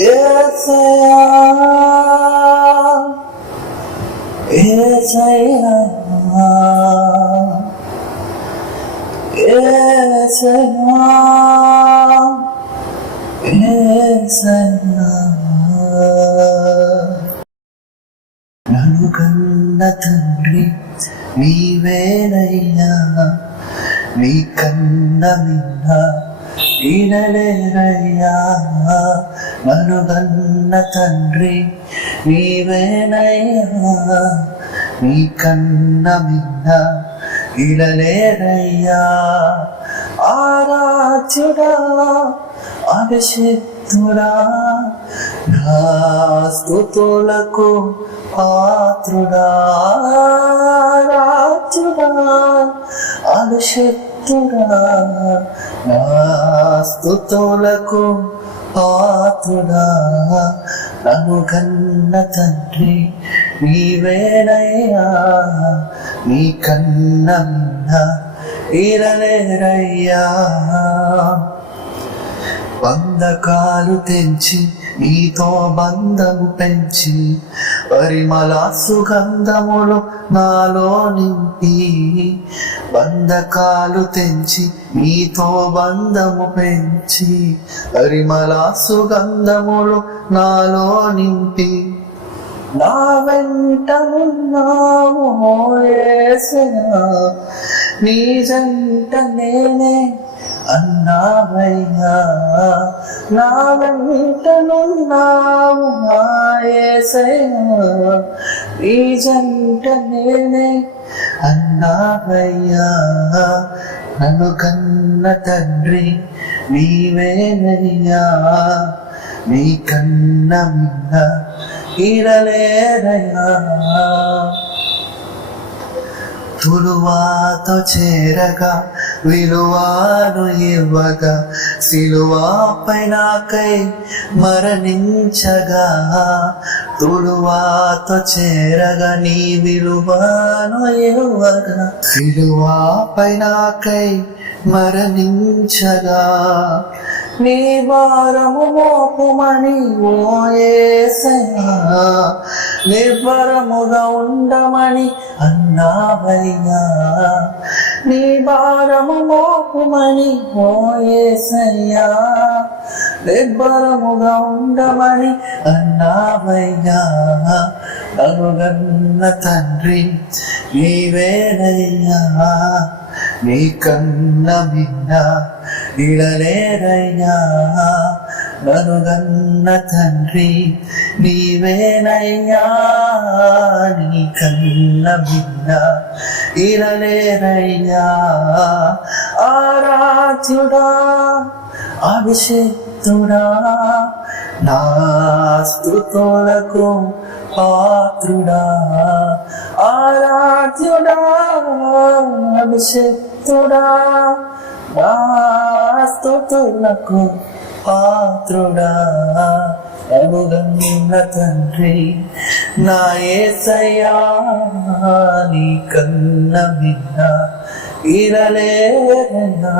యేసయ్యా యేసయ్యా యేసయ్యా యేసయ్యా నన్ను కన్న తండ్రి నీవేనయ్యా, నీ కన్న మిన్న ఈనలేనయ్యా. నన్ను కన్న తండ్రి నీవేనయ్యా, నీ కన్న మిన్న ఈనలేనయ్యా. ఆరాధ్యుడా అభిషిక్తుడా నా స్తుతులకు పాత్రుడా, ఆరాధ్యుడా అభిషిక్తుడా నా స్తుతులకు పాత్రుడా. నన్ను కన్న తండ్రి నీవేనయ్యా, నీ కన్న మిన్న ఈరలేరయ్యా. బంధకాలు తెంచి నీతో బంధము పెంచి పరిమళ సుగంధములు నాలో నింపి, బంధకాలు తెంచి నీతో బంధము పెంచి పరిమళ సుగంధములు నాలో నింపి, నా వెంట ఉన్నావు యేసయ్యా, నీ జంట నేనే అన్నావయ్యా. నా వెంటనున్నావు యేసయ్యా, నీ జంట నేనే అన్నావయ్యా. నన్ను కన్న తండ్రి నీవేనయ్యా, నీ కన్న మిన్న ఈరలేరయ్యా. తులువాతో చేరగా విలువాను ఇవ్వగా, సిలువాపై నాకై మరణించగా. తులువాతో చేరగా నీ విలువాను ఇవ్వగా, సిలువాపై నాకై మరణించగా. నీ భారము మోపుమని ఓ యేసయ్యా, నిర్భరముగా ఉండమని అన్నావయ్యా. నీ భారము మోపుమని ఓ యేసయ్యా, నిర్భరముగా ఉండమని అన్నావయ్యా. నన్ను కన్న తండ్రి నీవేనయ్యా, నీ కన్న మిన్న ఈడలేరయ్యా. నన్ను కన్న తండ్రి నీవేనయ్యా, నీ కన్న మిన్న ఈడలేరయ్యా. ఆరాధ్యుడా అభిషిక్తుడా నా స్తుతులకు పాత్రుడా, ఆరాధ్యుడా అభిషిక్తుడా నా స్తుతులకు పాత్రుడా. నన్ను కన్న తండ్రి నా యేసయ్యా, నీ కన్న మిన్న ఈరలేరయ్యా.